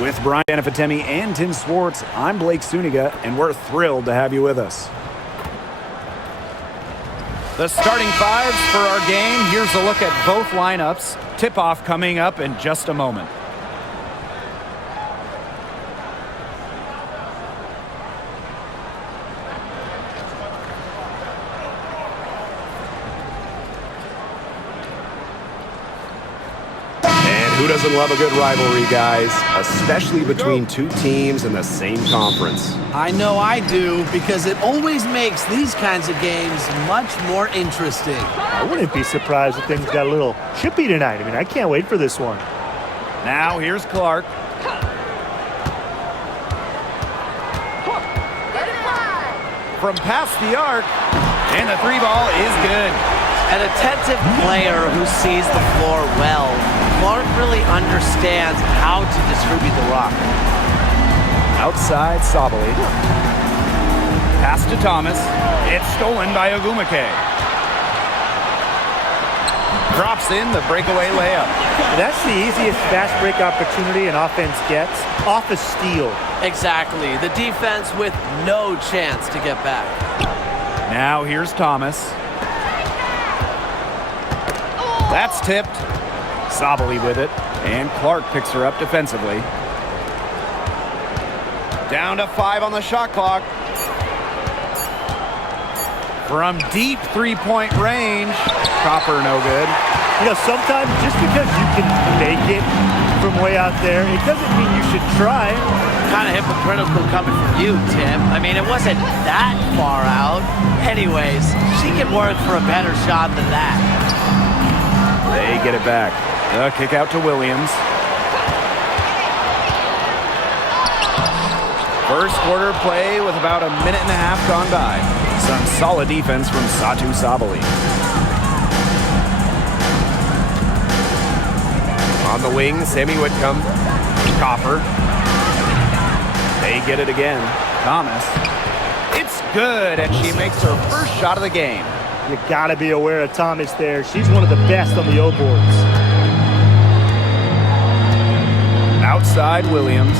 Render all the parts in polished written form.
With Brian Danifitemi and Tim Swartz, I'm Blake Suniga, and we're thrilled to have you with us. The starting fives for our game. Here's a look at both lineups. Tip-off coming up in just a moment. Who doesn't love a good rivalry, guys? Especially between two teams in the same conference. I know I do, because it always makes these kinds of games much more interesting. I wouldn't be surprised if things got a little chippy tonight. I mean, I can't wait for this one. Now here's Clark. From past the arc, and the three ball is good. An attentive player who sees the floor well, Clark really understands how to distribute the rock. Outside Sabali. Pass to Thomas. It's stolen by Ogumake. Drops in the breakaway layup. That's the easiest fast break opportunity an offense gets, off a steal. Exactly. The defense with no chance to get back. Now here's Thomas. That's tipped. Sabali with it, and Clark picks her up defensively. Down to 5 on the shot clock. From deep three-point range. Copper no good. You know, sometimes just because you can make it from way out there, it doesn't mean you should try. Kind of hypocritical coming from you, Tim. I mean, it wasn't that far out. Anyways, she can work for a better shot than that. They get it back. The kick out to Williams. First quarter play with about a minute and a half gone by. Some solid defense from Satu Sabali. On the wing, Sammy Whitcomb. Copper. They get it again. Thomas. It's good, and she makes her first shot of the game. You gotta be aware of Thomas there. She's one of the best on the O-boards. Outside Williams.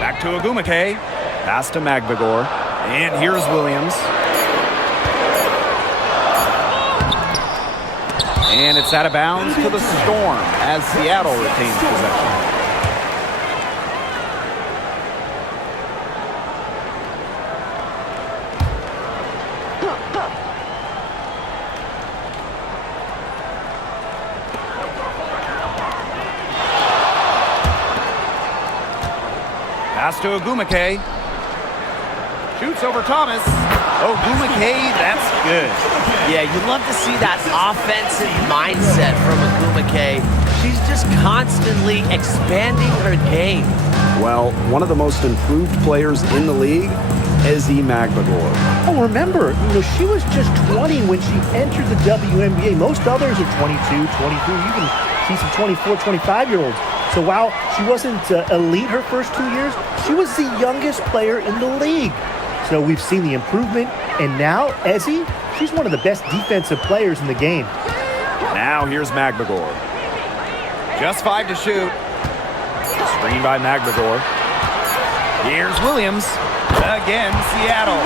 Back to Ogumake. Pass to Magbagor. And here's Williams. And it's out of bounds to the Storm as Seattle retains possession. Pass to Ogumake. Shoots over Thomas. Ogumake, that's good. Yeah, you love to see that offensive mindset from Ogumake. She's just constantly expanding her game. Well, one of the most improved players in the league, Ezi Magbagor. Oh, remember, she was just 20 when she entered the WNBA. Most others are 22, 23. You can see some 24, 25-year-olds. So while she wasn't elite her first 2 years, she was the youngest player in the league. So we've seen the improvement, and now Ezi, she's one of the best defensive players in the game. Now here's Magbagor. Just 5 to shoot. Screen by Magbagor. Here's Williams. Again, Seattle.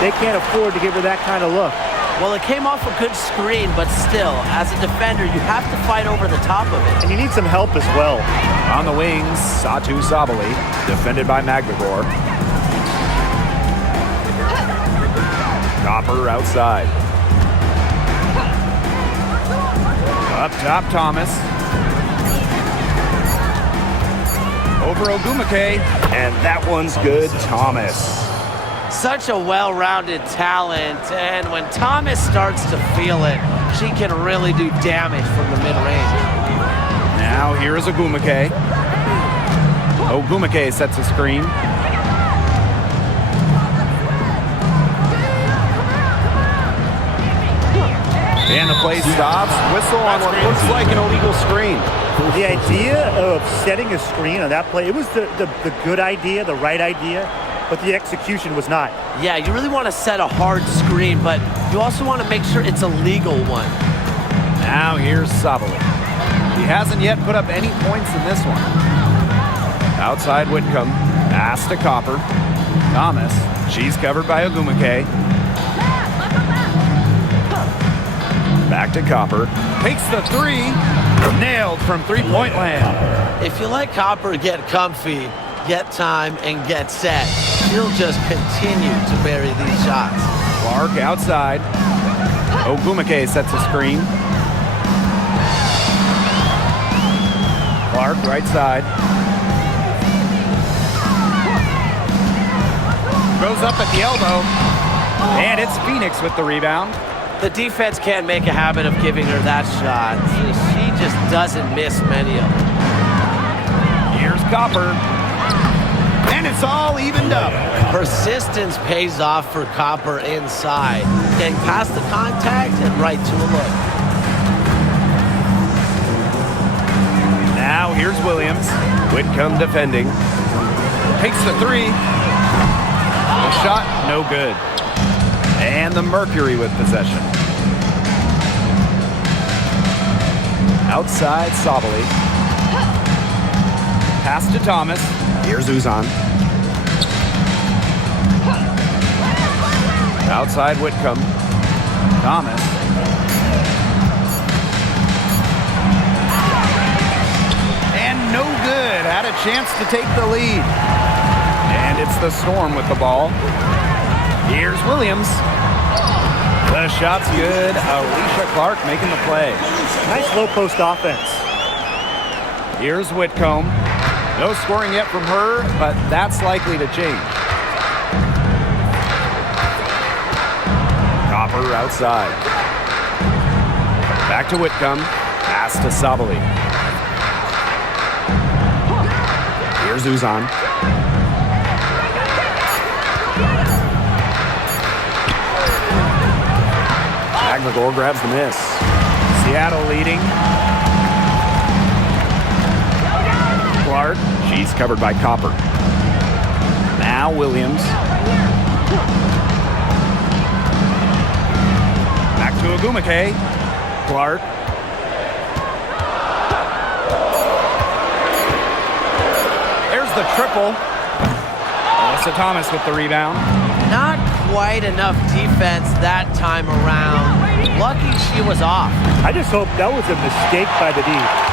They can't afford to give her that kind of look. Well, it came off a good screen, but still, as a defender, you have to fight over the top of it. And you need some help as well. On the wings, Satu Sabali, defended by Magbagor. Copper outside. Up top, Thomas. Over Ogumake, and that one's good, Thomas. Such a well-rounded talent, and when Thomas starts to feel it, she can really do damage from the mid-range. Now here is Ogumake. Ogumake sets a screen. And the play stops. Whistle on what looks like an illegal screen. The idea of setting a screen on that play, it was the good idea, the right idea. but the execution was not. Yeah, you really want to set a hard screen, but you also want to make sure it's a legal one. Now here's Sabali. He hasn't yet put up any points in this one. Outside Whitcomb. Pass to Copper. Thomas. She's covered by Ogumake. Back to Copper. Takes the three. Nailed from three-point land. If you let Copper get comfy, get time, and get set, he'll just continue to bury these shots. Clark outside. Ogumake sets a screen. Clark right side. Goes up at the elbow. And it's Phoenix with the rebound. The defense can't make a habit of giving her that shot. She just doesn't miss many of them. Here's Copper. And it's all evened up. Persistence pays off for Copper inside. Getting past the contact and right to a look. Now here's Williams. Whitcomb defending. Takes the three. The shot, no good. And the Mercury with possession. Outside Sabali. Pass to Thomas. Here's Uzan. Outside Whitcomb. Thomas. And no good. Had a chance to take the lead. And it's the Storm with the ball. Here's Williams. The shot's good. Alicia Clark making the play. Nice low post offense. Here's Whitcomb. No scoring yet from her, but that's likely to change. Copper outside. Back to Whitcomb. Pass to Sabali. Here's Uzan. Magmagor grabs the miss. Seattle leading. Clark. She's covered by Copper. Now Williams. Back to Ogumake. Clark. There's the triple. Alyssa Thomas with the rebound. Not quite enough defense that time around. Lucky she was off. I just hope that was a mistake by the D,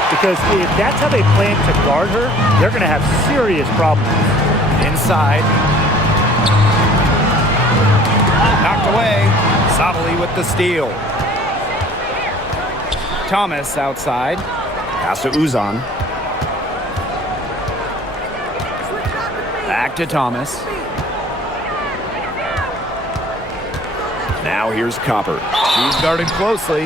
because if that's how they plan to guard her, they're going to have serious problems. Inside. Knocked away. Sabali with the steal. Thomas outside. Pass to Uzan. Back to Thomas. Now here's Copper. She's guarded closely.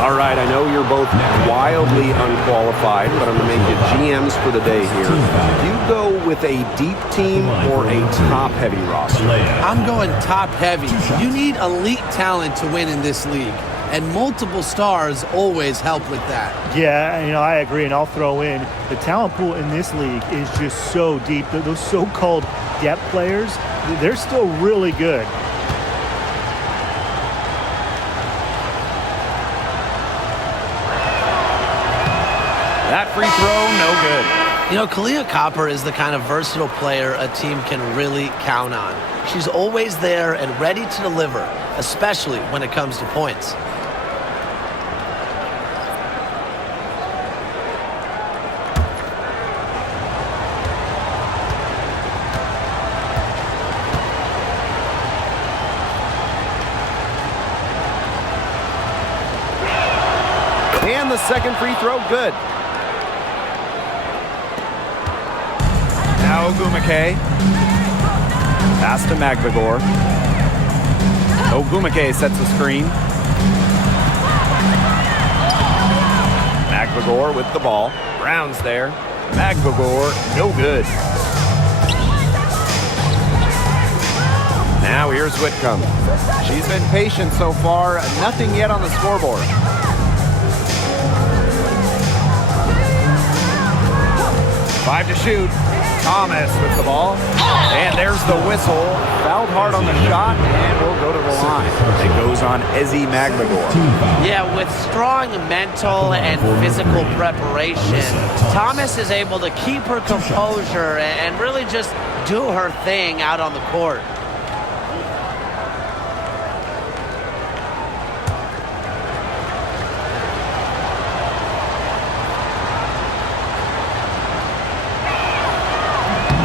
All right, I know you're both wildly unqualified, but I'm going to make you GMs for the day here. Do you go with a deep team or a top-heavy roster? I'm going top-heavy. You need elite talent to win in this league, and multiple stars always help with that. Yeah, I agree, and I'll throw in the talent pool in this league is just so deep. Those so-called depth players, they're still really good. That free throw, no good. Kalia Copper is the kind of versatile player a team can really count on. She's always there and ready to deliver, especially when it comes to points. And the second free throw, good. Now Ogumake. Pass to Magmagor. Ogumake sets the screen. Magmagor with the ball. Brown's there. Magmagor, no good. Now here's Whitcomb. She's been patient so far. Nothing yet on the scoreboard. Five to shoot. Thomas with the ball. And there's the whistle. Fouled hard on the shot, and we'll go to the line. It goes on Ezzy Maglagor. Yeah, with strong mental and physical preparation, Thomas is able to keep her composure and really just do her thing out on the court.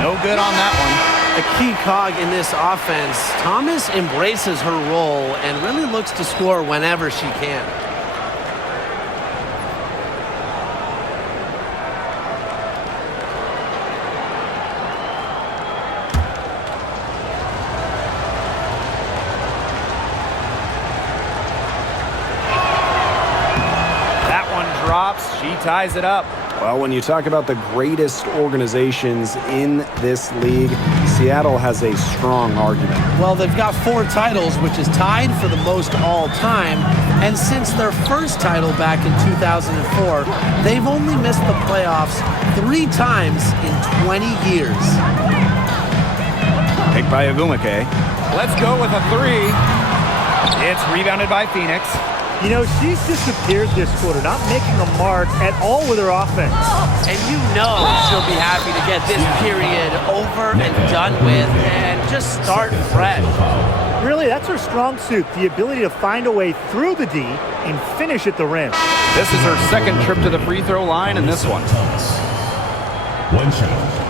No good on that one. A key cog in this offense, Thomas embraces her role and really looks to score whenever she can. That one drops. She ties it up. Well, when you talk about the greatest organizations in this league, Seattle has a strong argument. Well, they've got 4 titles, which is tied for the most all time. And since their first title back in 2004, they've only missed the playoffs 3 times in 20 years. Picked by Agumake. Let's go with a 3. It's rebounded by Phoenix. You know, she's disappeared this quarter, not making a mark at all with her offense. And you know she'll be happy to get this period over and done with and just start fresh. Really, that's her strong suit, the ability to find a way through the D and finish at the rim. This is her second trip to the free throw line in this one. One shot.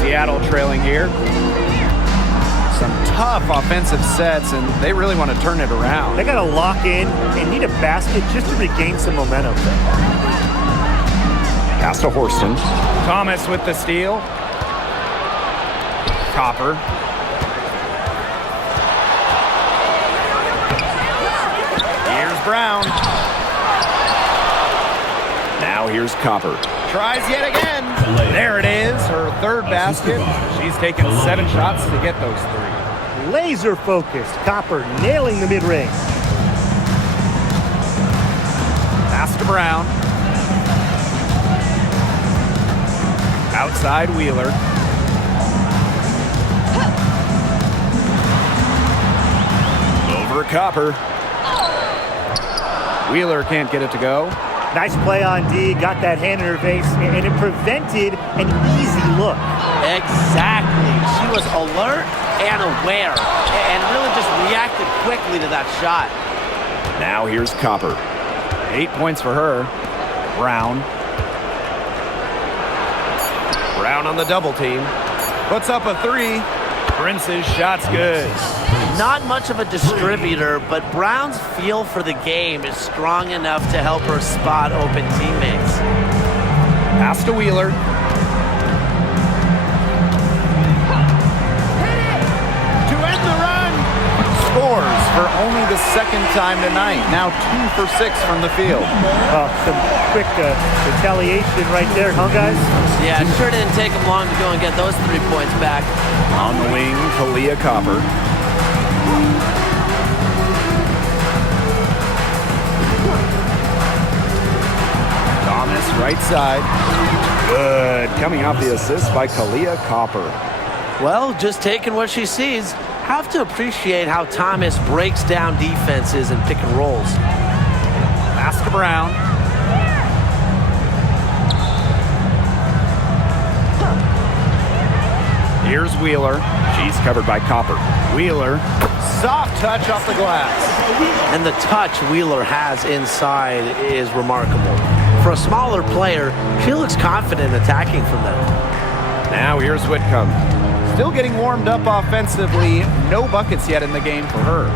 Seattle trailing here. Some tough offensive sets, and they really want to turn it around. They got to lock in and need a basket just to regain some momentum. Pass to Horston. Thomas with the steal. Copper. Here's Brown. Now here's Copper. Tries yet again. There it is, her third basket. She's taken 7 shots to get those 3. Laser focused. Copper nailing the mid-range. Pass to Brown. Outside Wheeler. Over Copper. Wheeler can't get it to go. Nice play on D. Got that hand in her face, and it prevented an easy look. Exactly. She was alert and aware and really just reacted quickly to that shot. Now here's Copper. 8 points for her. Brown. Brown on the double team. Puts up a 3. Prince's shot's good. Not much of a distributor, but Brown's feel for the game is strong enough to help her spot open teammates. Pass to Wheeler. To end the run. Scores for only the second time tonight. Now 2 for 6 from the field. Some quick retaliation right there, huh, guys? Yeah, it sure didn't take him long to go and get those 3 points back. On the wing, Kalia Copper. Thomas, right side. Good. Coming off the assist by Kalia Copper. Well, just taking what she sees. Have to appreciate how Thomas breaks down defenses and pick and rolls. Pass to Brown. Here's Wheeler. She's covered by Copper. Wheeler. Soft touch off the glass. And the touch Wheeler has inside is remarkable. For a smaller player, she looks confident attacking from there. Now here's Whitcomb. Still getting warmed up offensively. No buckets yet in the game for her.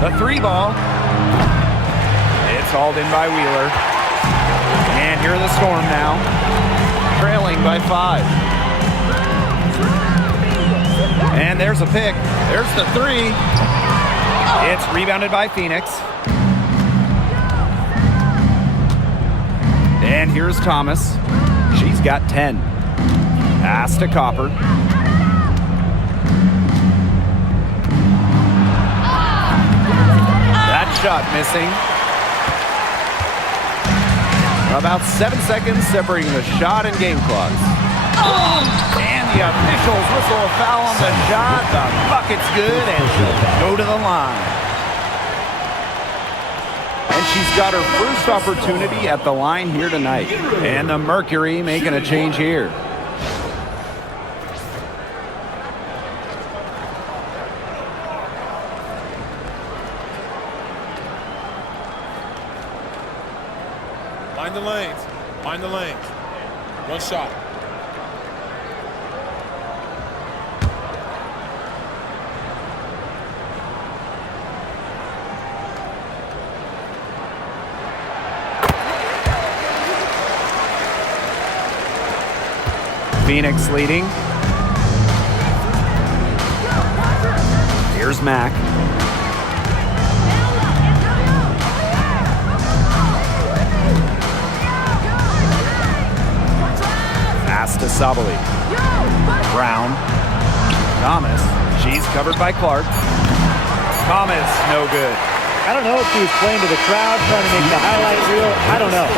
The 3 ball. It's hauled in by Wheeler. And here are the Storm now, trailing by 5. And there's a pick. There's the 3. It's rebounded by Phoenix. And here's Thomas. She's got 10. Pass to Copper. That shot missing. About 7 seconds separating the shot and game clocks. And the officials whistle a foul on the shot. The bucket's good, and she'll go to the line. And she's got her first opportunity at the line here tonight. And the Mercury making a change here. Mind the lanes. Mind the lanes. One shot. Phoenix leading. Here's Mack. Pass to Sabali. Brown. Thomas. She's covered by Clark. Thomas, no good. I don't know if he was playing to the crowd, trying to make the highlight reel. I don't know.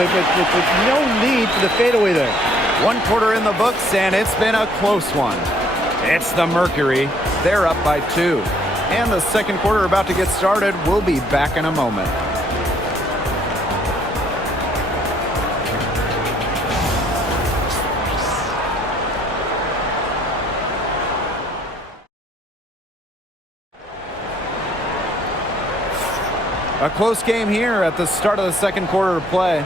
But no need for the fadeaway there. 1 quarter in the books, and it's been a close one. It's the Mercury. They're up by 2. And the second quarter about to get started. We'll be back in a moment. A close game here at the start of the second quarter of play.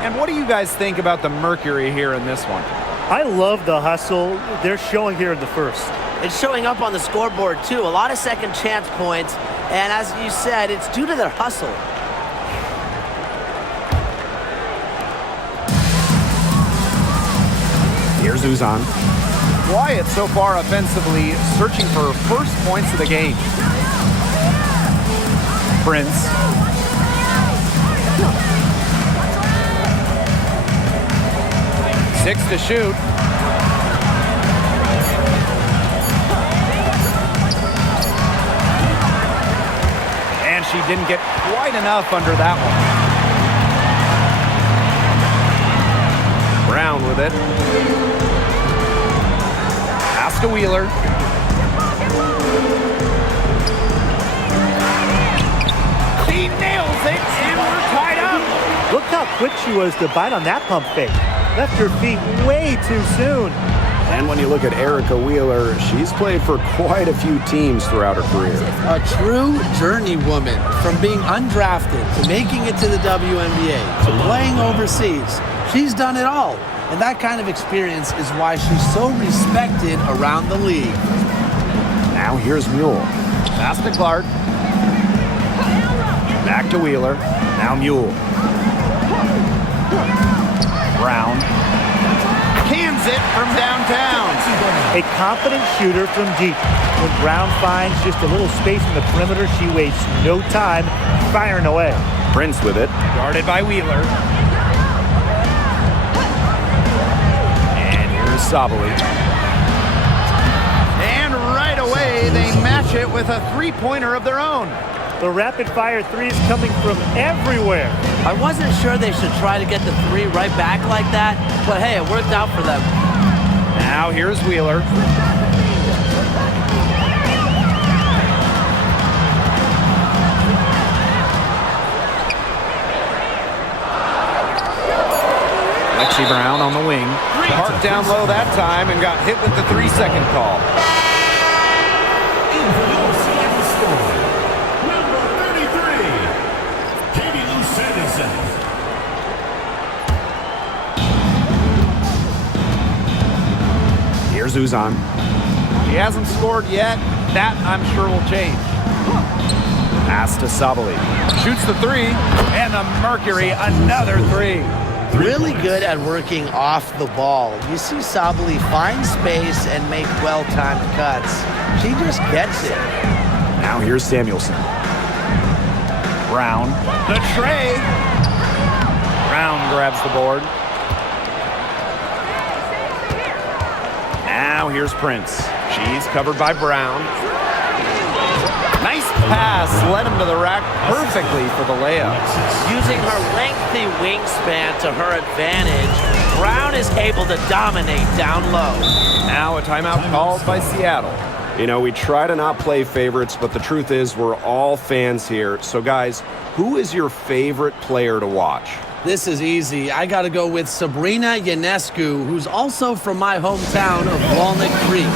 And what do you guys think about the Mercury here in this one? I love the hustle they're showing here in the first. It's showing up on the scoreboard, too. A lot of second chance points. And as you said, it's due to their hustle. Here's Uzan. Quiet so far offensively, searching for first points of the game. Prince. Six to shoot. And she didn't get quite enough under that one. Brown with it. Pass to Wheeler. She nails it, and we're tied up. Look how quick she was to bite on that pump fake. Left her feet way too soon. And when you look at Erica Wheeler, she's played for quite a few teams throughout her career. A true journey woman, from being undrafted to making it to the WNBA to playing overseas. She's done it all. And that kind of experience is why she's so respected around the league. Now here's Mule. Pass to Clark. Back to Wheeler. Now Mule. Brown. Cans it from downtown. A confident shooter from deep. When Brown finds just a little space in the perimeter, she wastes no time firing away. Prince with it. Guarded by Wheeler. And here's Sabali. And right away, they match it with a three-pointer of their own. The rapid-fire threes coming from everywhere. I wasn't sure they should try to get the 3 right back like that, but hey, it worked out for them. Now here's Wheeler. Lexi Brown on the wing. Parked down low that time and got hit with the 3-second call. Here's Uzan. He hasn't scored yet. That, I'm sure, will change. Pass to Sabali. Shoots the three, and the Mercury, another three. Really good at working off the ball. You see Sabali find space and make well-timed cuts. She just gets it. Now here's Samuelson. Brown, the tray. Brown grabs the board. Now here's Prince. She's covered by Brown. Nice pass, led him to the rack perfectly for the layup. Using her lengthy wingspan to her advantage, Brown is able to dominate down low. Now a timeout called by Seattle. You know, we try to not play favorites, but the truth is we're all fans here. So, guys, who is your favorite player to watch? This is easy. I got to go with Sabrina Ionescu, who's also from my hometown of Walnut Creek.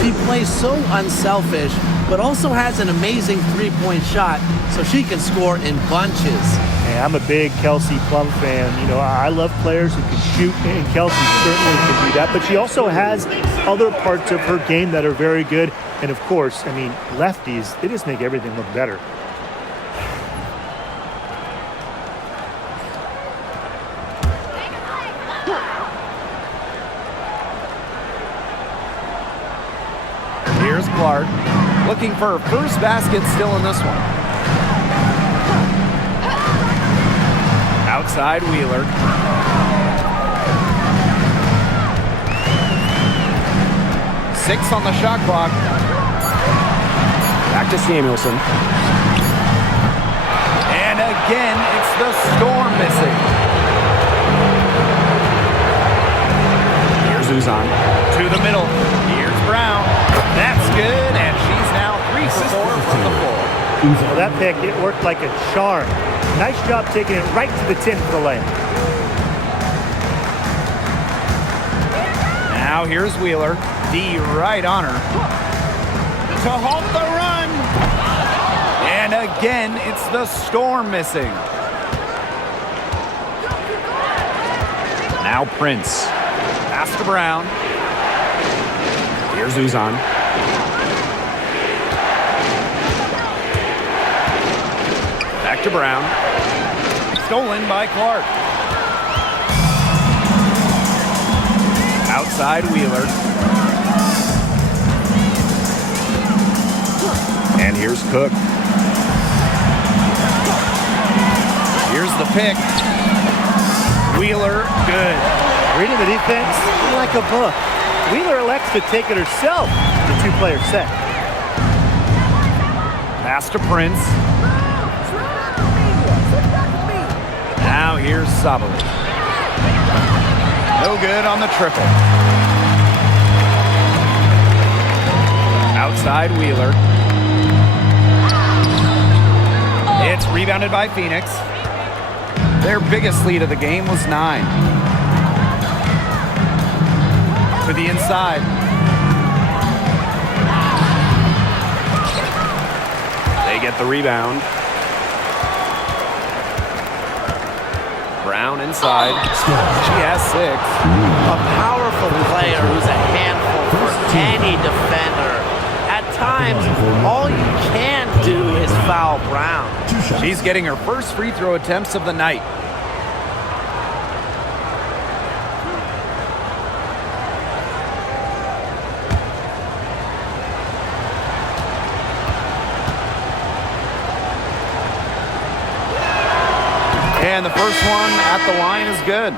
She plays so unselfish, but also has an amazing three-point shot, so she can score in bunches. Hey, I'm a big Kelsey Plum fan. You know, I love players who can shoot, and Kelsey certainly can do that. But she also has other parts of her game that are very good. And, of course, I mean, lefties, they just make everything look better. Here's Clark, looking for her first basket still in this one. Outside Wheeler. Six on the shot clock. Back to Samuelson. And again, it's the Storm missing. Here's Uzan. To the middle. Here's Brown. That's good, and she's now 3 for 4 from the floor. Well, that pick, it worked like a charm. Nice job taking it right to the 10 for the layup. Now here's Wheeler. D right on her. To halt the run. And again, it's the Storm missing. Now Prince. Pass to Brown. Here's Uzan. Back to Brown. Stolen by Clark. Outside Wheeler. And here's Cook. Here's the pick. Wheeler, good. Reading the defense like a book. Wheeler elects to take it herself. The two-player set. Pass to Prince. Now here's Sabali. No good on the triple. Outside Wheeler. It's rebounded by Phoenix. Their biggest lead of the game was 9. To the inside. They get the rebound. Brown inside. She has 6. A powerful player who's a handful for any defender. At times, all you can do is foul Brown. She's getting her first free throw attempts of the night. And the first one at the line is good.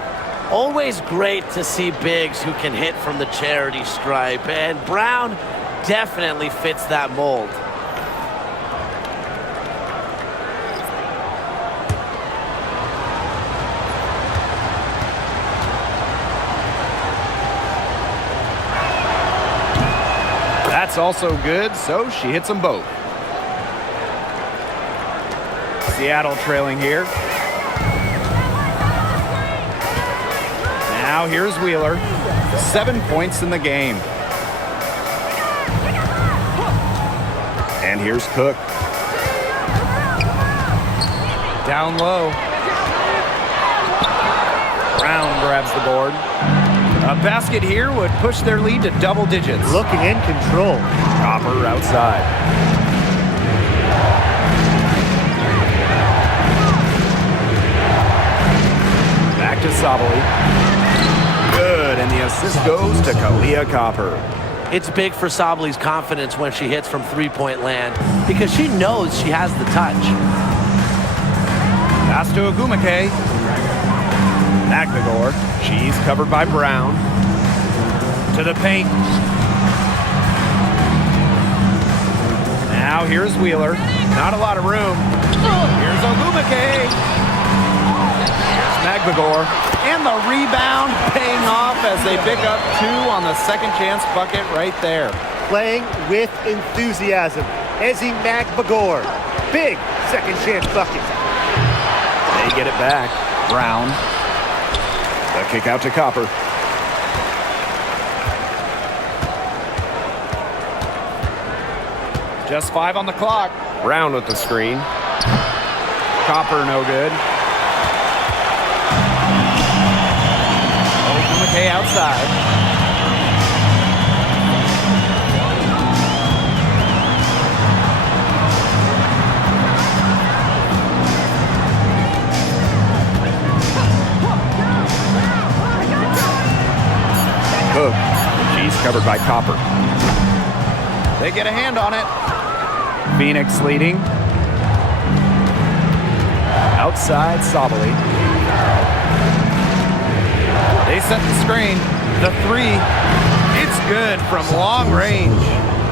Always great to see bigs who can hit from the charity stripe, and Brown definitely fits that mold. That's also good, so she hits them both. Seattle trailing here. Now here's Wheeler. 7 points in the game. And here's Cook. Down low. Brown grabs the board. A basket here would push their lead to double digits. Looking in control. Copper outside. Sabali. Good, and the assist goes to Kahleah Copper. It's big for Sabali's confidence when she hits from three-point land because she knows she has the touch. Pass to Ogumake. Magbagor. She's covered by Brown. To the paint. Now here's Wheeler. Not a lot of room. Here's Ogumake. Here's Magbagor. And the rebound paying off as they pick up 2 on the second chance bucket right there. Playing with enthusiasm. Ezi Magbagor. Big second chance bucket. They get it back. Brown. The kick out to Copper. Just 5 on the clock. Brown with the screen. Copper no good. Ogumake outside. Cook. She's covered by Copper. They get a hand on it. Phoenix leading. Outside Sabali. They set the screen. The 3. It's good from long range.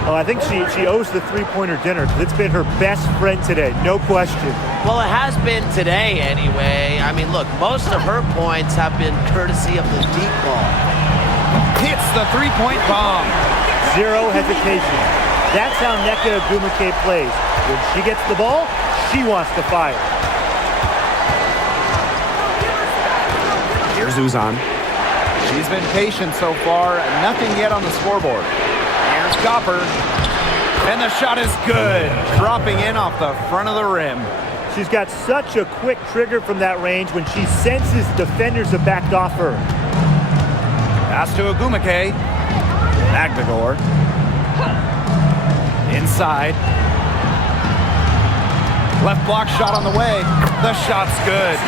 Oh, I think she owes the three-pointer dinner. It's been her best friend today, no question. Well, it has been today anyway. I mean, look, most of her points have been courtesy of the deep ball. Hits the three-point bomb. Zero hesitation. That's how Nneka Ogumake plays. When she gets the ball, she wants to fire. Here's Uzan. She's been patient so far. Nothing yet on the scoreboard. Here's Copper. And the shot is good. Dropping in off the front of the rim. She's got such a quick trigger from that range when she senses defenders have backed off her. Pass to Ogumake. Magbagor. Inside. Left block shot on the way. The shot's good.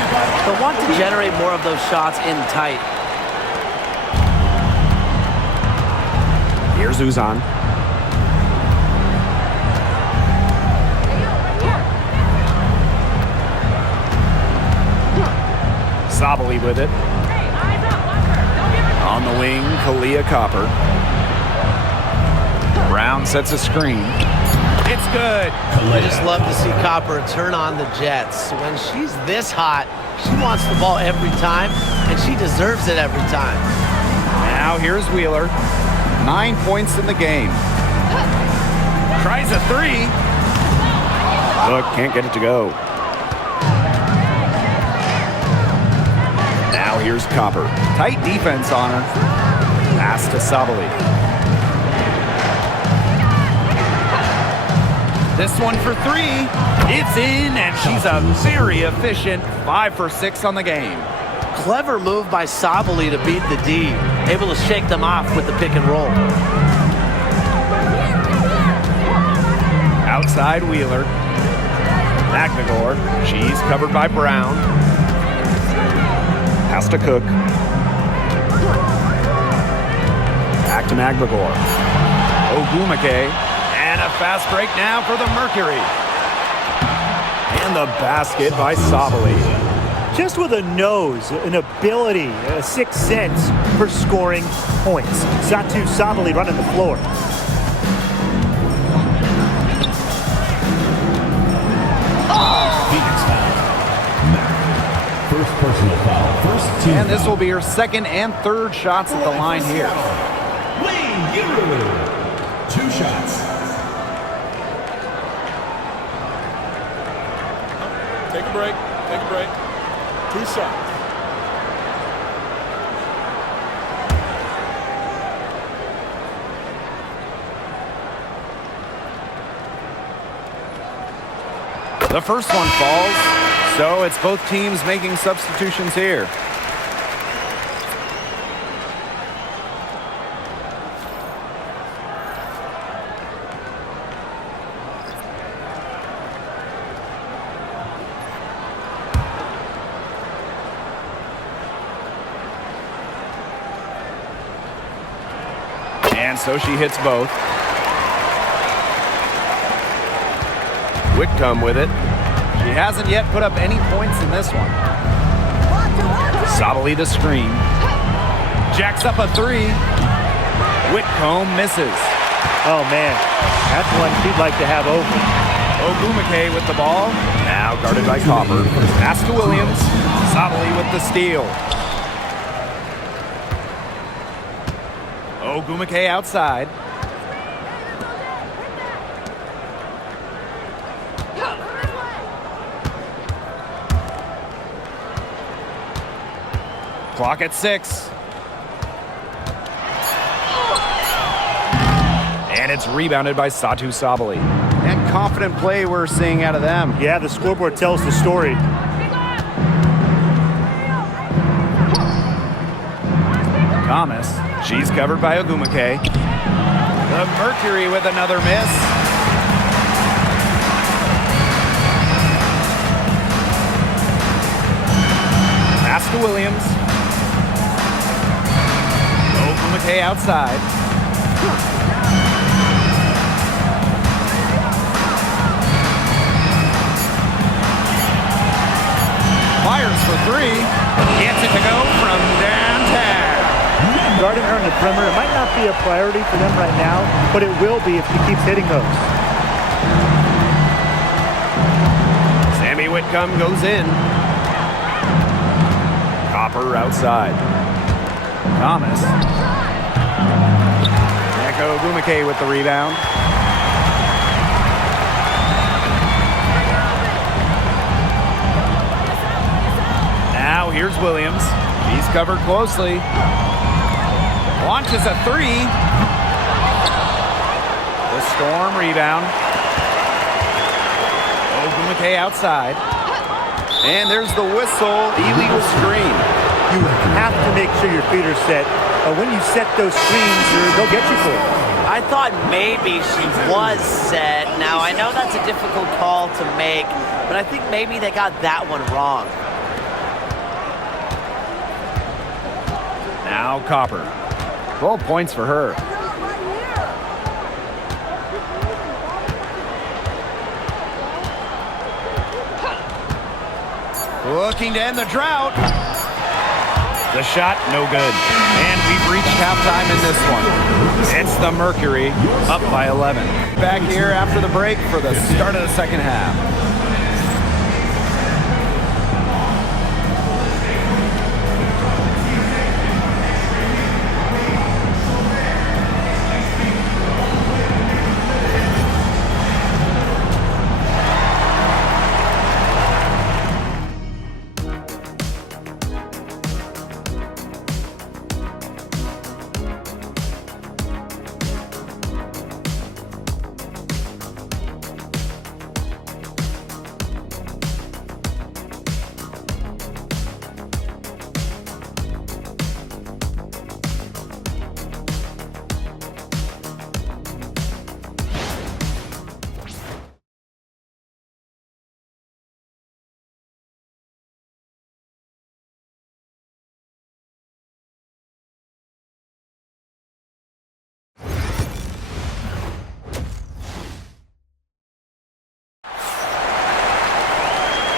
They'll want to generate more of those shots in tight. Here's Uzan. Sabali with it. On the wing, Kahleah Copper. Brown sets a screen. It's good. I just love to see Copper turn on the Jets. When she's this hot, she wants the ball every time, and she deserves it every time. Now here's Wheeler. 9 points in the game. Tries a 3. Look, can't get it to go. Now here's Copper. Tight defense on her. Pass to Sabali. This one for 3. It's in, and she's a very efficient 5 for 6 on the game. Clever move by Sabali to beat the D. Able to shake them off with the pick and roll. Outside Wheeler. Magbagor. She's covered by Brown. Pass to Cook. Back to Magbagor. Ogumake. And a fast break now for the Mercury. And the basket by Sabali. Just with a nose, an ability, a sixth sense for scoring points. Satou Sabali running the floor. Phoenix foul. Mac. First personal foul. First team And this foul. will be her second and third shots at the line here. Wayne Giroux. 2 shots. Take a break. Take a break. 2 shots. The first one falls, so it's both teams making substitutions here. And so she hits both. Whitcomb with it. She hasn't yet put up any points in this one. Sabali the screen. Jacks up a three. Whitcomb misses. Oh, man. That's one she'd like to have open. Ogumake with the ball. Now guarded by Copper. Pass to Williams. Sabali with the steal. Ogumake outside. Clock at 6. And it's rebounded by Satu Sabali. And confident play we're seeing out of them. Yeah, the scoreboard tells the story. Thomas, she's covered by Ogumake. The Mercury with another miss. Pass to Williams. Ogumake outside. Fires for three. Gets it to go from downtown. Guarding her in the perimeter, it might not be a priority for them right now, but it will be if she keeps hitting those. Sammy Whitcomb goes in. Copper outside. Thomas. Neko Ogumake with the rebound. Now here's Williams. He's covered closely. Launches a three. The Storm rebound. Ogumake outside. And there's the whistle. Illegal screen. You have to make sure your feet are set. When you set those screens, they'll get you for it. I thought maybe she was set. Now, I know that's a difficult call to make, but I think maybe they got that one wrong. Now Copper. 12 points for her. Looking to end the drought. The shot, no good. And we've reached halftime in this one. It's the Mercury, up by 11. Back here after the break for the start of the second half.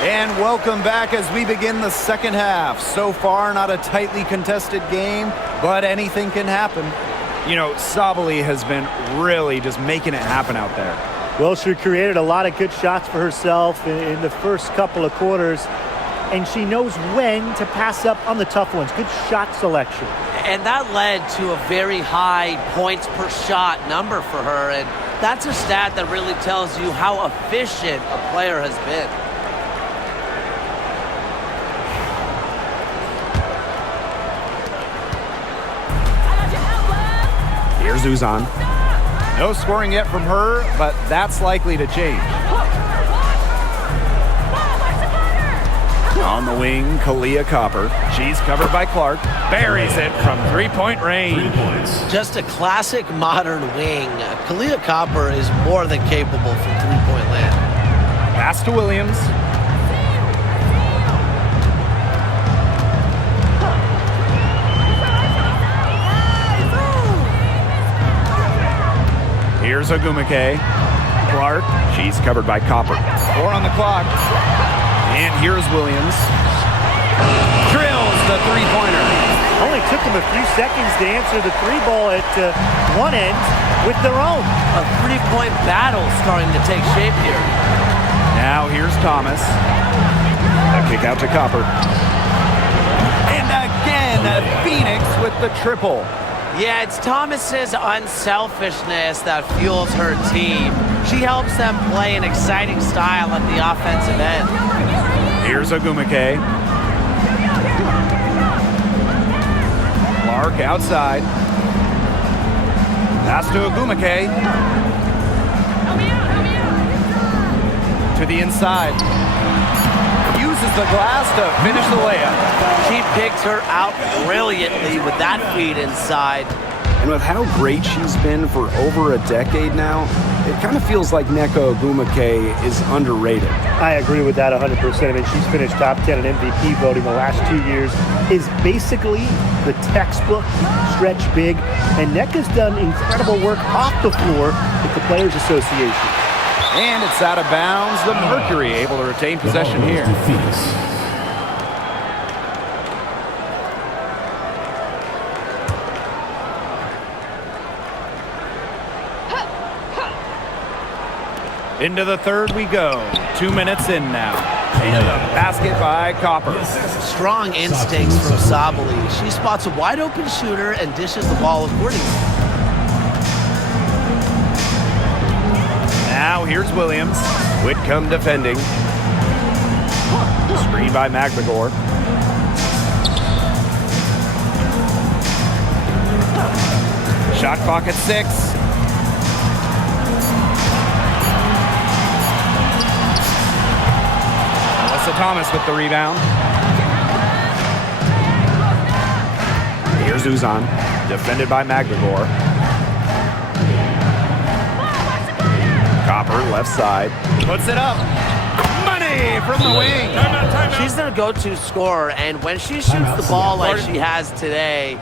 And welcome back as we begin the second half. So far, not a tightly contested game, but anything can happen. You know, Sabali has been really just making it happen out there. Well, she created a lot of good shots for herself in the first couple of quarters, and she knows when to pass up on the tough ones. Good shot selection. And that led to a very high points per shot number for her, and that's a stat that really tells you how efficient a player has been. Here's Uzan. No scoring yet from her, but that's likely to change. On the wing, Kalia Copper. She's covered by Clark. Buries it from three-point range. Just a classic modern wing. Kalia Copper is more than capable from three-point land. Pass to Williams. Here's Ogumake. Clark, she's covered by Copper. 4 on the clock. And here's Williams. Drills the three-pointer. Only took them a few seconds to answer the three ball at one end with their own. A three-point battle starting to take shape here. Now here's Thomas. A kick out to Copper. And again, Phoenix with the triple. Yeah, it's Thomas's unselfishness that fuels her team. She helps them play an exciting style at the offensive end. Here's Ogumake. Clark outside. Pass to Ogumake. To the inside. Uses the glass to finish the layup. She picked her out brilliantly with that feed inside. And with how great she's been for over a decade now, it kind of feels like Nneka Ogumake is underrated. I agree with that 100%. I mean, she's finished top 10 in MVP voting the last 2 years, is basically the textbook stretch big, and Nneka's done incredible work off the floor with the Players Association. And it's out of bounds. The Mercury able to retain possession here. Into the third we go. 2 minutes in now. And a basket by Copper. Strong instincts from Sabali. She spots a wide open shooter and dishes the ball accordingly. Now here's Williams. Whitcomb defending. Screen by McGregor. Shot clock at 6. Melissa Thomas with the rebound. Here's Uzan. Defended by McGregor. Copper, left side. Puts it up. Money from the wing. She's their go-to scorer, and when she shoots the ball like she has today,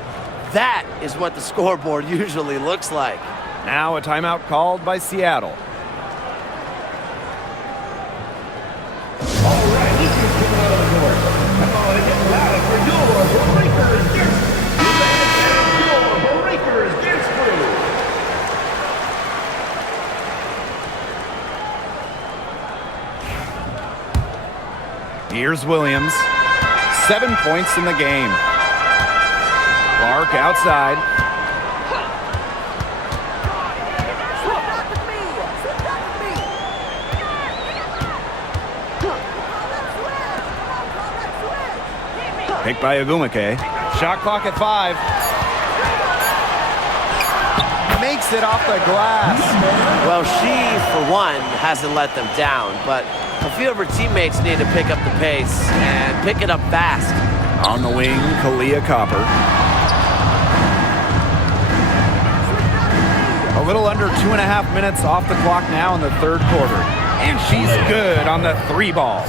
that is what the scoreboard usually looks like. Now a timeout called by Seattle. All right, this is coming out of the court. Come on and get loud for your Breakers Dance. Your Breakers Dance Crew. Here's Williams. 7 points in the game. Clark outside. Picked by Ogumake. Shot clock at 5. Makes it off the glass. Well, she, for one, hasn't let them down, but a few of her teammates need to pick up the pace and pick it up fast. On the wing, Kalia Copper. A little under 2.5 minutes off the clock now in the third quarter. And she's good on the 3 ball.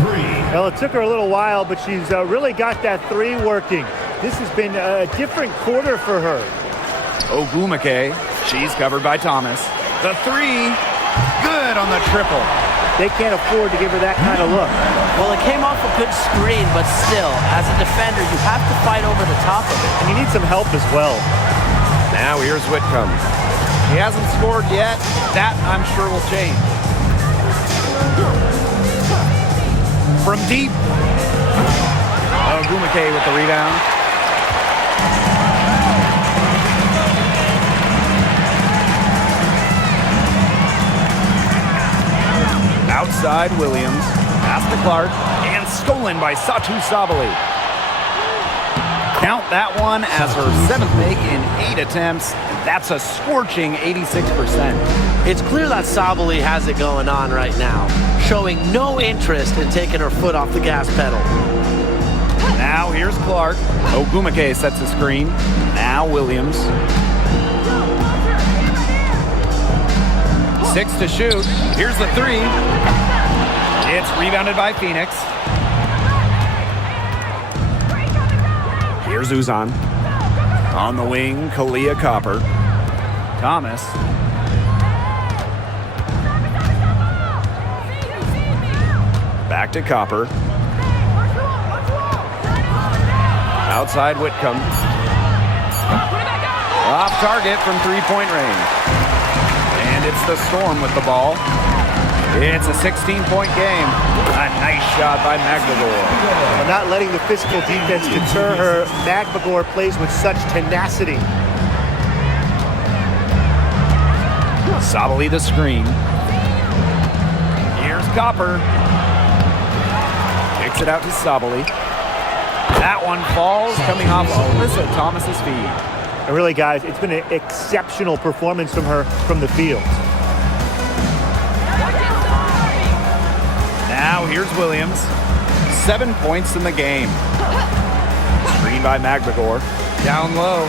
Well, it took her a little while, but she's really got that 3 working. This has been a different quarter for her. Ogumake, she's covered by Thomas. The 3, good on the triple. They can't afford to give her that kind of look. Well, it came off a good screen, but still, as a defender, you have to fight over the top of it. And you need some help as well. Now here's Whitcomb. He hasn't scored yet. That, I'm sure, will change. From deep. Ogumake with the rebound. Outside Williams. Pass to Clark. And stolen by Satu Sabali. Count that one as her 7th make in 8 attempts. That's a scorching 86%. It's clear that Sabali has it going on right now, showing no interest in taking her foot off the gas pedal. Now here's Clark. Ogumake sets a screen. Now Williams. 6 to shoot. Here's the 3. It's rebounded by Phoenix. Here's Uzan. On the wing, Kalia Copper. Thomas. Back to Copper. Outside Whitcomb. Off target from three-point range. And it's the Storm with the ball. It's a 16-point game. A nice shot by Magdagor. Not letting the physical defense deter her. Magdagor plays with such tenacity. Sabali the screen. Here's Copper. Kicks it out to Sabali. That one falls, coming off Alyssa Thomas's feet. And really, guys, it's been an exceptional performance from her from the field. Now here's Williams. 7 points in the game. Screen by Magdagor. Down low.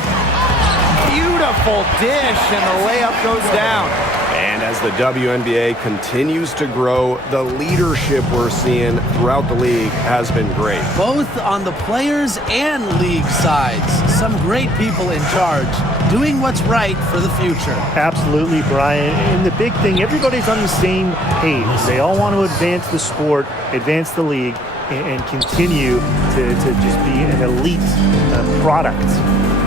Beautiful dish, and the layup goes down. And as the WNBA continues to grow, the leadership we're seeing throughout the league has been great. Both on the players and league sides. Some great people in charge, doing what's right for the future. Absolutely, Brian. And the big thing, everybody's on the same page. They all want to advance the sport, advance the league, and continue to just be an elite product.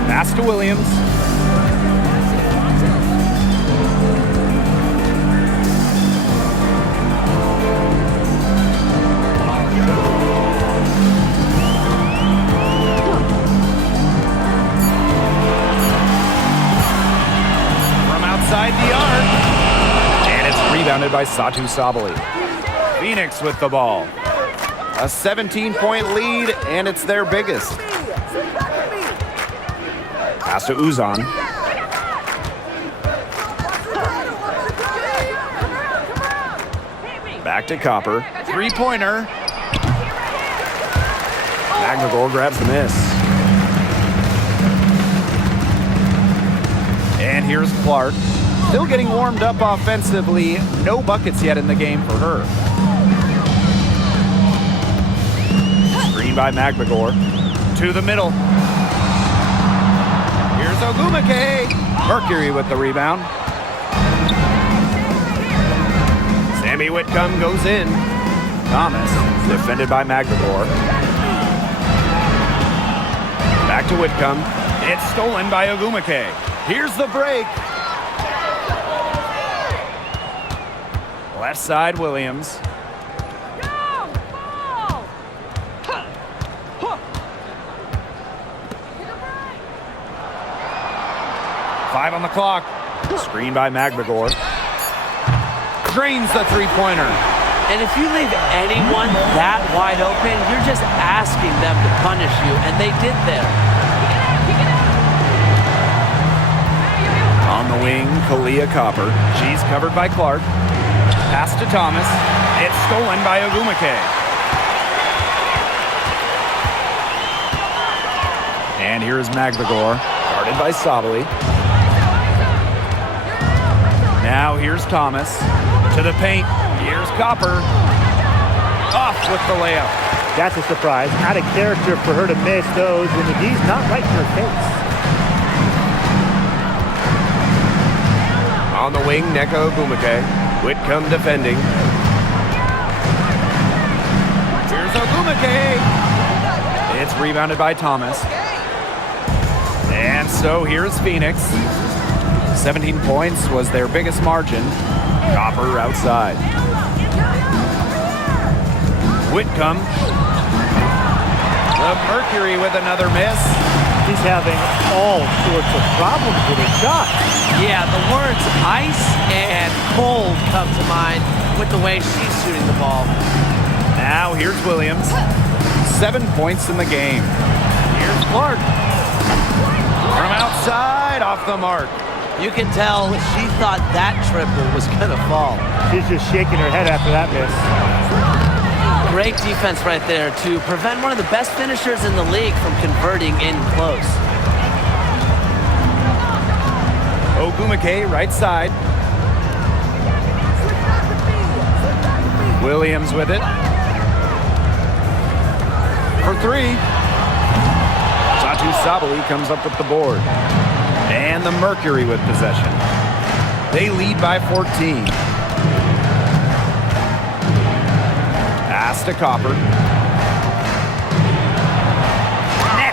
Pass to Williams. Inside the arc, and it's rebounded by Satu Sabali. Phoenix with the ball. A 17-point lead, and it's their biggest. Pass to Uzan. Back to Copper. Three-pointer. Magdagor grabs the miss. And here's Clark. Still getting warmed up offensively. No buckets yet in the game for her. Screen by Magdagor. To the middle. Here's Ogumake. Mercury with the rebound. Sammy Whitcomb goes in. Thomas defended by Magdagor. Back to Whitcomb. It's stolen by Ogumake. Here's the break. Left side, Williams. Five on the clock. Screen by Magdagor. Drains the three-pointer. And if you leave anyone that wide open, you're just asking them to punish you, and they did there. On the wing, Kalia Copper. She's covered by Clark. Pass to Thomas. It's stolen by Ogumake. And here's Magdagor, guarded by Sabali. Now here's Thomas. To the paint. Here's Copper. Off with the layup. That's a surprise. Out of character for her to miss those when the D's not right in her face. On the wing, Neko Ogumake. Whitcomb defending. Here's Ogumake. It's rebounded by Thomas. And so here's Phoenix. 17 points was their biggest margin. Copper outside. Whitcomb. The Mercury with another miss. He's having all sorts of problems with his shot. Yeah, the words ice and cold come to mind with the way she's shooting the ball. Now here's Williams. 7 points in the game. Here's Clark. From outside, off the mark. You can tell she thought that triple was going to fall. She's just shaking her head after that miss. Great defense right there to prevent one of the best finishers in the league from converting in close. Ogumake, right side. Williams with it. For three. Satu Sabali comes up with the board. And the Mercury with possession. They lead by 14. Pass to Copper.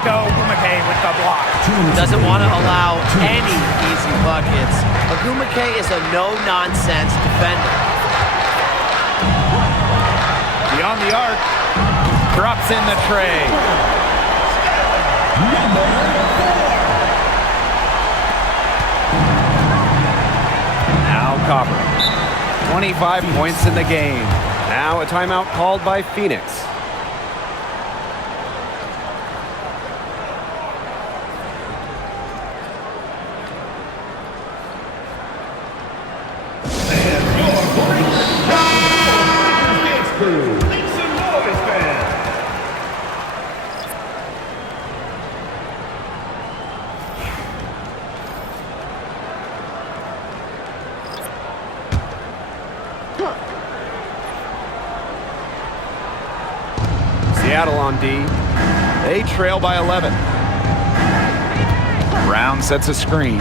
Ogumake with the block. Doesn't want to allow any easy buckets. Ogumake is a no-nonsense defender. Beyond the arc. Drops in the tray. Now Copper. 25 points in the game. Now a timeout called by Phoenix. Seattle on D. They trail by 11. Brown sets a screen.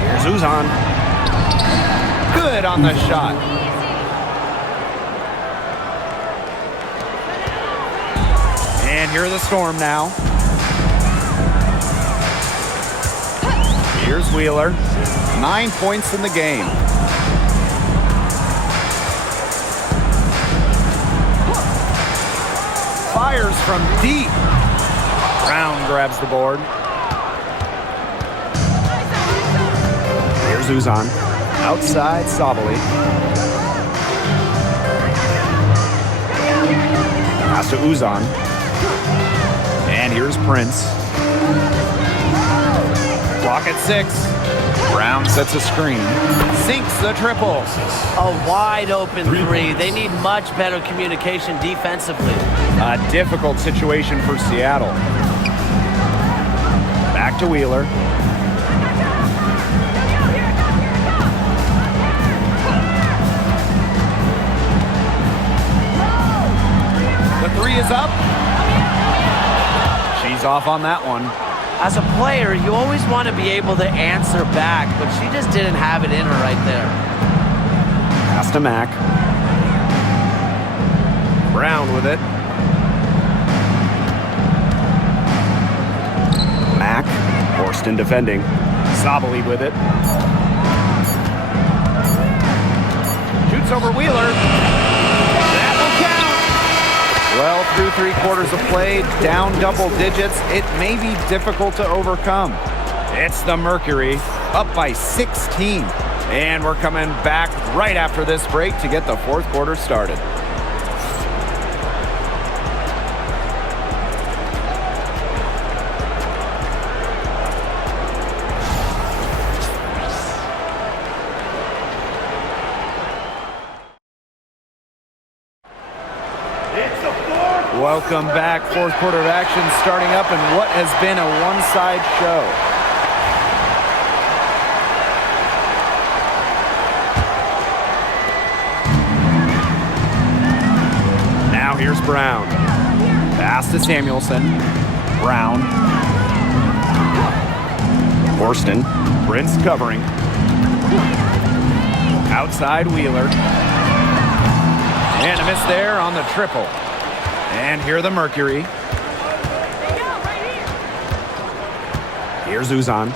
Here's Uzan. Good on the shot. And here are the Storm now. Here's Wheeler. 9 points in the game. Fires from deep. Brown grabs the board. Here's Uzan. Outside Sabali. Pass to Uzan. And here's Prince. Clock at 6. Brown sets a screen. Sinks the triple. A wide open three. They need much better communication defensively. A difficult situation for Seattle. Back to Wheeler. The three is up. She's off on that one. As a player, you always want to be able to answer back, but she just didn't have it in her right there. Pass to Mack. Brown with it. Mack. Horston defending. Sabali with it. Shoots over Wheeler. That will count. Well, through 3 quarters of play, down double digits, it may be difficult to overcome. It's the Mercury, up by 16. And we're coming back right after this break to get the 4th quarter started. Welcome back. 4th quarter of action starting up in what has been a one-side show. Now here's Brown. Pass to Samuelson. Brown. Horston. Prince covering. Outside Wheeler. And a miss there on the triple. And here the Mercury. Here's Uzan.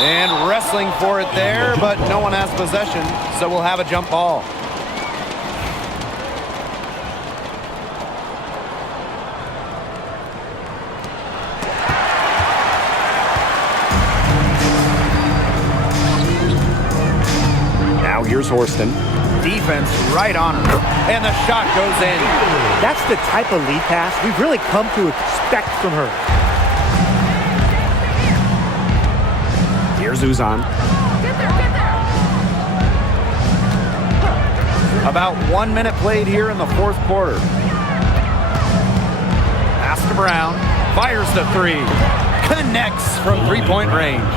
And wrestling for it there, but no one has possession, so we'll have a jump ball. Now here's Horston. Defense right on her, and the shot goes in. That's the type of lead pass we've really come to expect from her. Here's Uzan. About 1 minute played here in the 4th quarter. Pass to Brown. Fires the three. Connects from three-point range.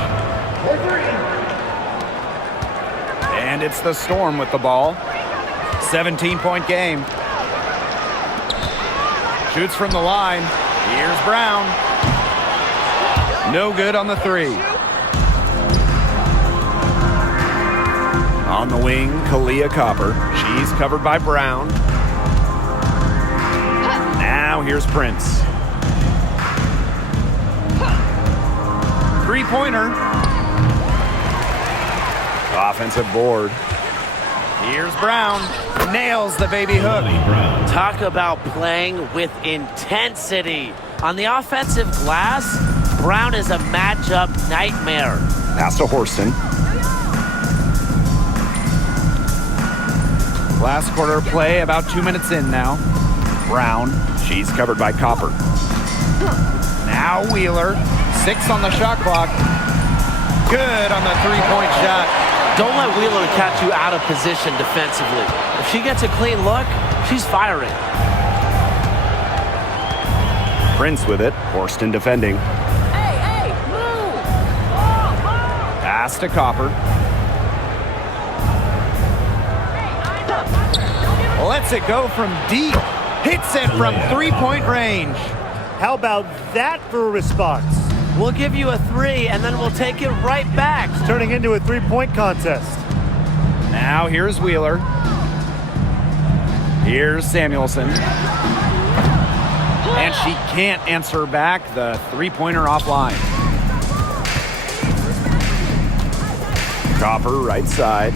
And it's the Storm with the ball. 17-point game. Shoots from the line. Here's Brown. No good on the three. On the wing, Kalia Copper. She's covered by Brown. Now here's Prince. Three-pointer. Offensive board. Here's Brown. Nails the baby hook. Talk about playing with intensity. On the offensive glass, Brown is a matchup nightmare. Pass to Horston. Last quarter of play, about 2 minutes in now. Brown, she's covered by Copper. Now Wheeler, 6 on the shot clock. Good on the three-point shot. Don't let Wheeler catch you out of position defensively. If she gets a clean look, she's firing. Prince with it. Horston defending. Hey, move! Pass to Copper. Lets it go from deep. Hits it from three-point range. How about that for a response? We'll give you a 3, and then we'll take it right back. It's turning into a three-point contest. Now here's Wheeler. Here's Samuelson. And she can't answer back. The three-pointer offline. Copper right side.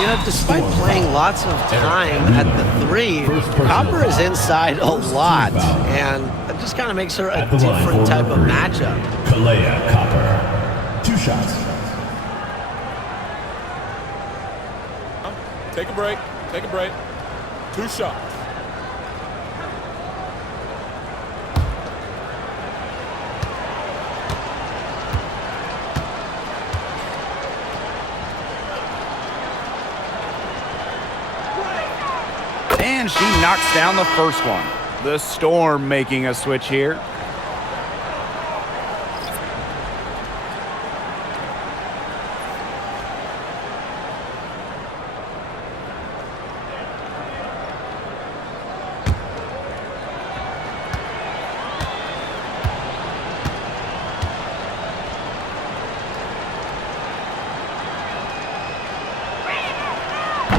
You know, despite playing lots of time at the 3, Copper is inside a lot, and it just kind of makes her a different type of matchup. Kalea Copper. 2 shots. Take a break. Take a break. 2 shots. And she knocks down the first one. The Storm making a switch here.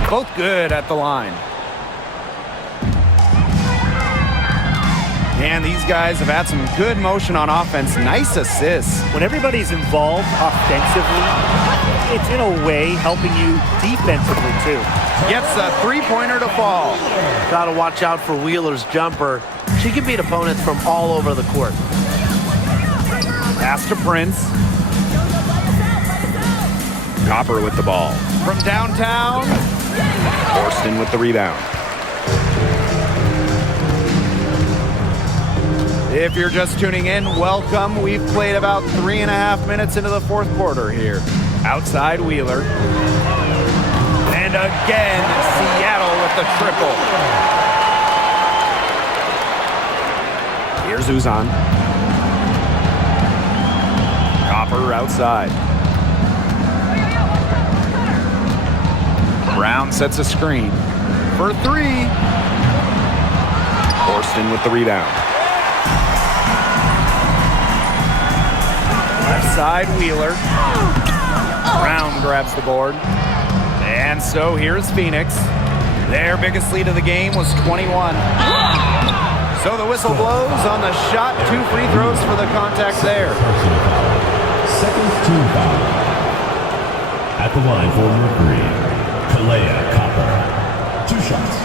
Both good at the line. And these guys have had some good motion on offense. Nice assists. When everybody's involved offensively, it's in a way helping you defensively too. Gets a three-pointer to fall. Got to watch out for Wheeler's jumper. She can beat opponents from all over the court. Pass to Prince. Copper with the ball. From downtown, Horston with the rebound. If you're just tuning in, welcome. We've played about 3.5 minutes into the fourth quarter here. Outside Wheeler. And again, Seattle with the triple. Here's Uzan. Copper outside. Brown sets a screen for 3. Horston with the rebound. Left side, Wheeler. Brown grabs the board. And so here's Phoenix. Their biggest lead of the game was 21. So the whistle blows on the shot. 2 free throws for the contact there. Second team foul. At the line for Mercury, Kalea Copper. 2 shots.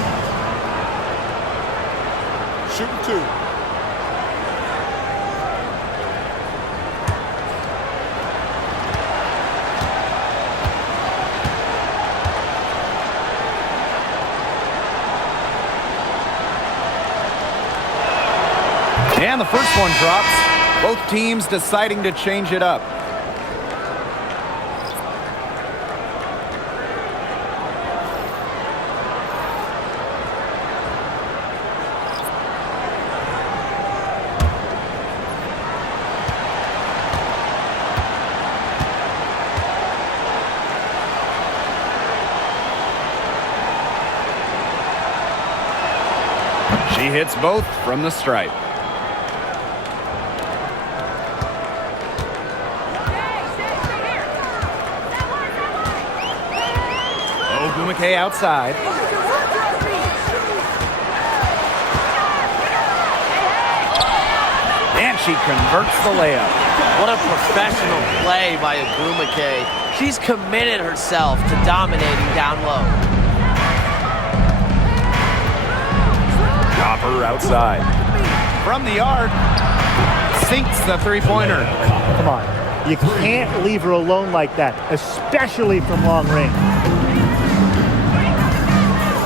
Shooting 2. And the first one drops. Both teams deciding to change it up. She hits both from the stripe. Ogumake outside. And she converts the layup. What a professional play by Ogumake. She's committed herself to dominating down low. Copper outside. From the arc, sinks the three-pointer. Come on. You can't leave her alone like that, especially from long range.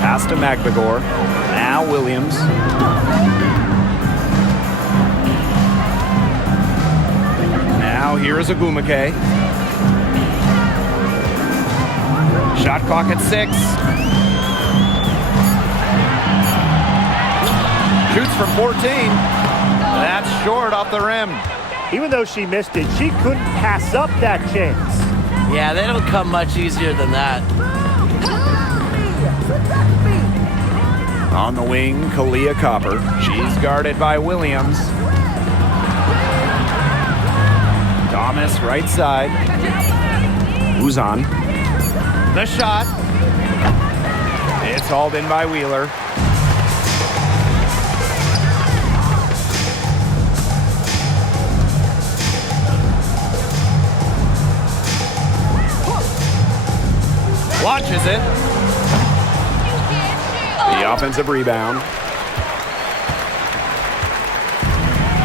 Pass to McBagor. Now Williams. Now here's Ogumake. Shot clock at 6. Shoots from 14. That's short off the rim. Even though she missed it, she couldn't pass up that chance. Yeah, they don't come much easier than that. On the wing, Kalia Copper. She's guarded by Williams. Thomas right side. Uzan. The shot. It's hauled in by Wheeler. Launches it. The offensive rebound.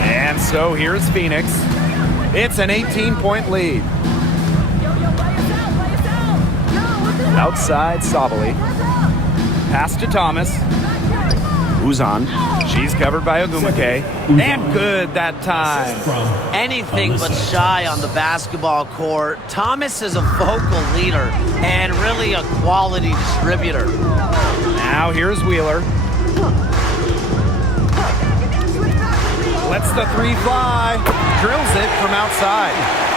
And so here's Phoenix. It's an 18-point lead. Outside Sabali. Pass to Thomas. Uzan. She's covered by Ogumake. And good that time. Anything but shy on the basketball court. Thomas is a vocal leader and really a quality distributor. Now here's Wheeler. Lets the three fly. Drills it from outside.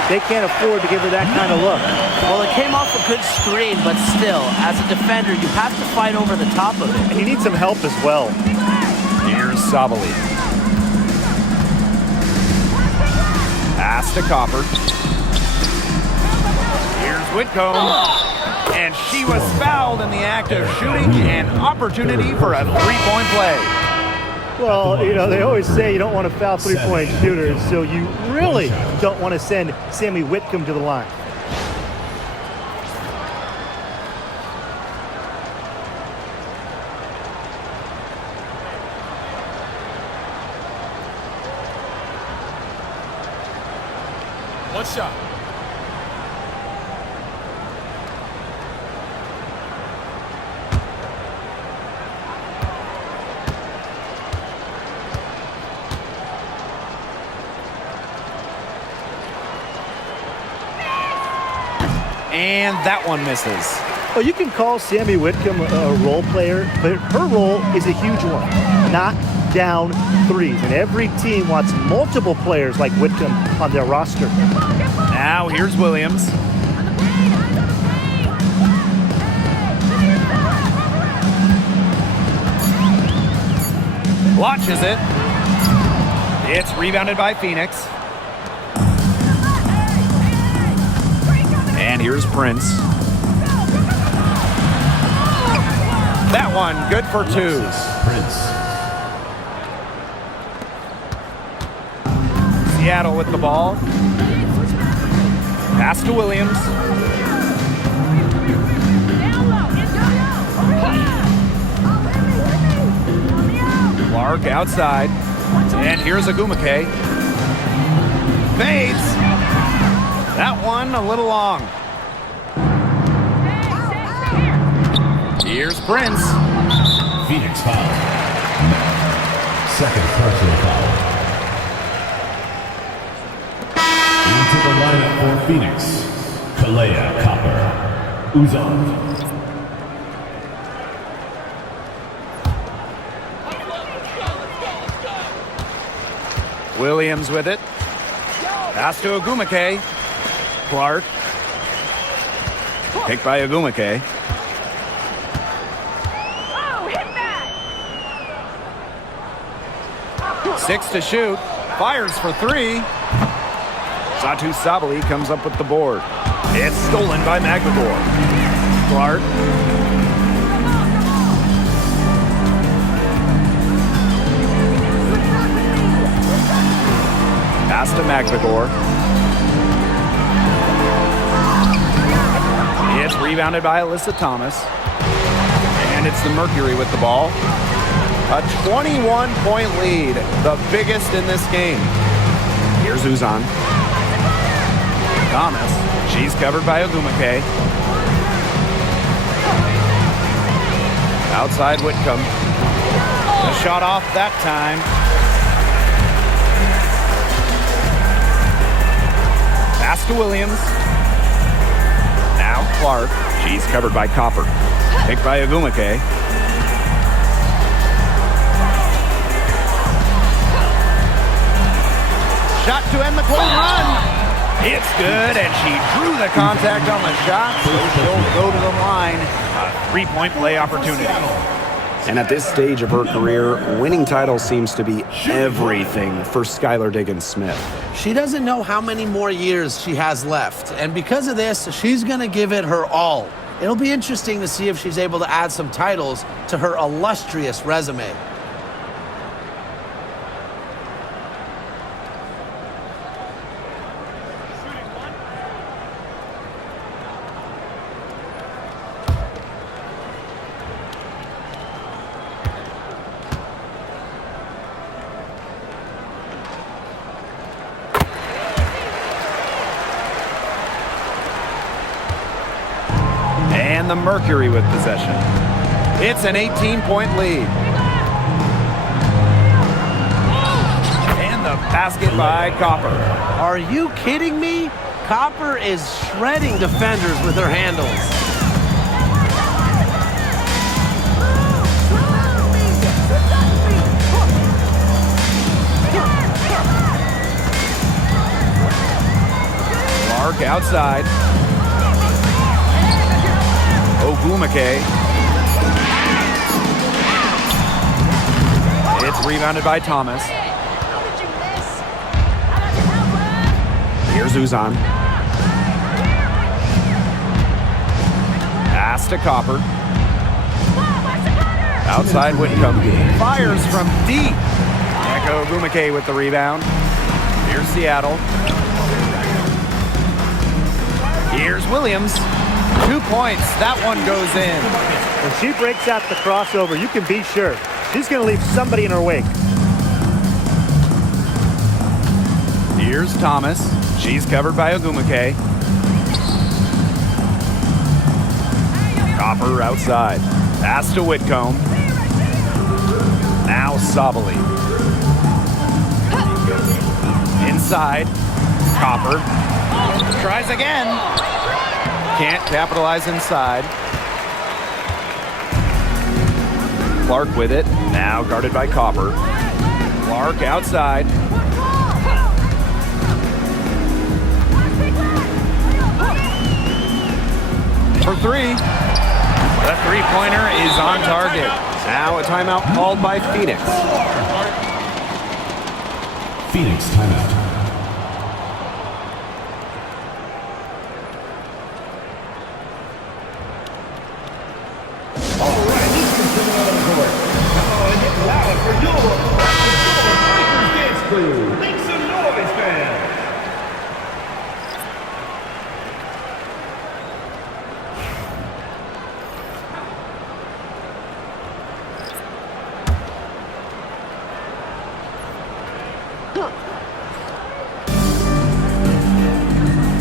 They can't afford to give her that kind of look. Well, it came off a good screen, but still, as a defender, you have to fight over the top of it. And you need some help as well. Here's Sabali. Pass to Copper. Here's Whitcomb. And she was fouled in the act of shooting. An opportunity for a three-point play. Well, you know, they always say you don't want to foul three-point shooters, so you really don't want to send Sammy Whitcomb to the line. One shot. And that one misses. Well, you can call Sammy Whitcomb a role player, but her role is a huge one. Knock down threes. And every team wants multiple players like Whitcomb on their roster. Now here's Williams. Launches it. It's rebounded by Phoenix. And here's Prince. That one good for two. Seattle with the ball. Pass to Williams. Clark outside. And here's Ogumake. Fades. That one a little long. Here's Prince. Phoenix foul. Second personal foul. Into the lineup for Phoenix, Kalea Copper. Uzan. Williams with it. Pass to Ogumake. Clark. Picked by Ogumake. 6 to shoot. Fires for 3. Satu Sabali comes up with the board. It's stolen by McBagor. Clark. Pass to McVigor. It's rebounded by Alyssa Thomas. And it's the Mercury with the ball. A 21-point lead, the biggest in this game. Here's Uzan. Thomas, she's covered by Ogumake. Outside Whitcomb. The shot off that time. Pass to Williams. Now Clark. She's covered by Copper. Picked by Ogumake. Shot to end the close run. It's good, and she drew the contact on the shot, so she'll go to the line. A three-point play opportunity. And at this stage of her career, winning titles seems to be everything for Skylar Diggins-Smith. She doesn't know how many more years she has left, and because of this, she's going to give it her all. It'll be interesting to see if she's able to add some titles to her illustrious resume. And the Mercury with possession. It's an 18-point lead. And the basket by Copper. Are you kidding me? Copper is shredding defenders with her handles. Clark outside. Ogumake. It's rebounded by Thomas. Here's Uzan. Pass to Copper. Outside Whitcomb. Fires from deep. Echo Ogumake with the rebound. Here's Seattle. Here's Williams. 2 points. That one goes in. When she breaks out the crossover, you can be sure she's going to leave somebody in her wake. Here's Thomas. She's covered by Ogumake. Copper outside. Pass to Whitcomb. Now Sabali. Inside. Copper. Tries again. Can't capitalize inside. Clark with it. Now guarded by Copper. Clark outside. For three. The three-pointer is on target. Now a timeout called by Phoenix. Phoenix timeout. Make some noise, man!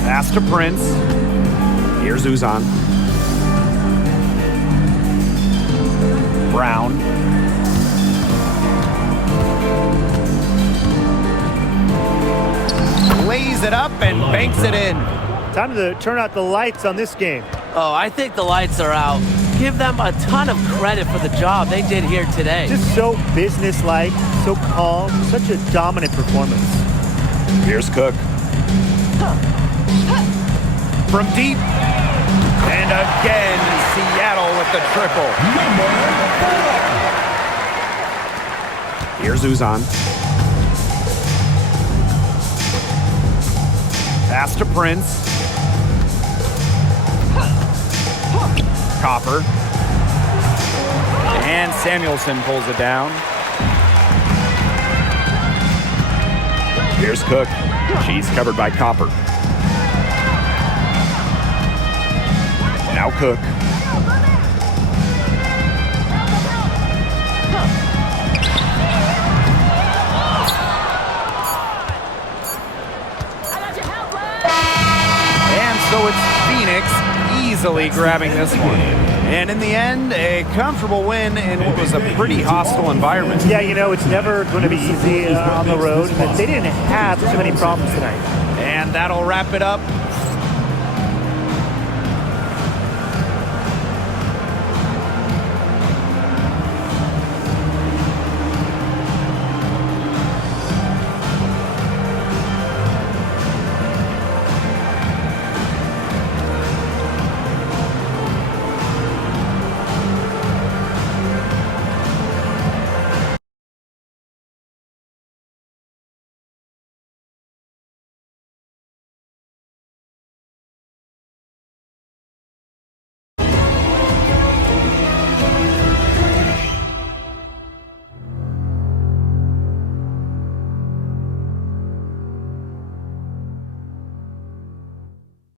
Pass to Prince. Here's Uzan. Brown. Lays it up and banks it in. Time to turn out the lights on this game. Oh, I think the lights are out. Give them a ton of credit for the job they did here today. Just so businesslike, so calm, such a dominant performance. Here's Cook. From deep. And again, Seattle with the triple. Here's Uzan. Pass to Prince. Copper. And Samuelson pulls it down. Here's Cook. She's covered by Copper. Now Cook. And so it's Phoenix easily grabbing this one. And in the end, a comfortable win in what was a pretty hostile environment. Yeah, you know, it's never going to be easy on the road, but they didn't have too many problems tonight. And that'll wrap it up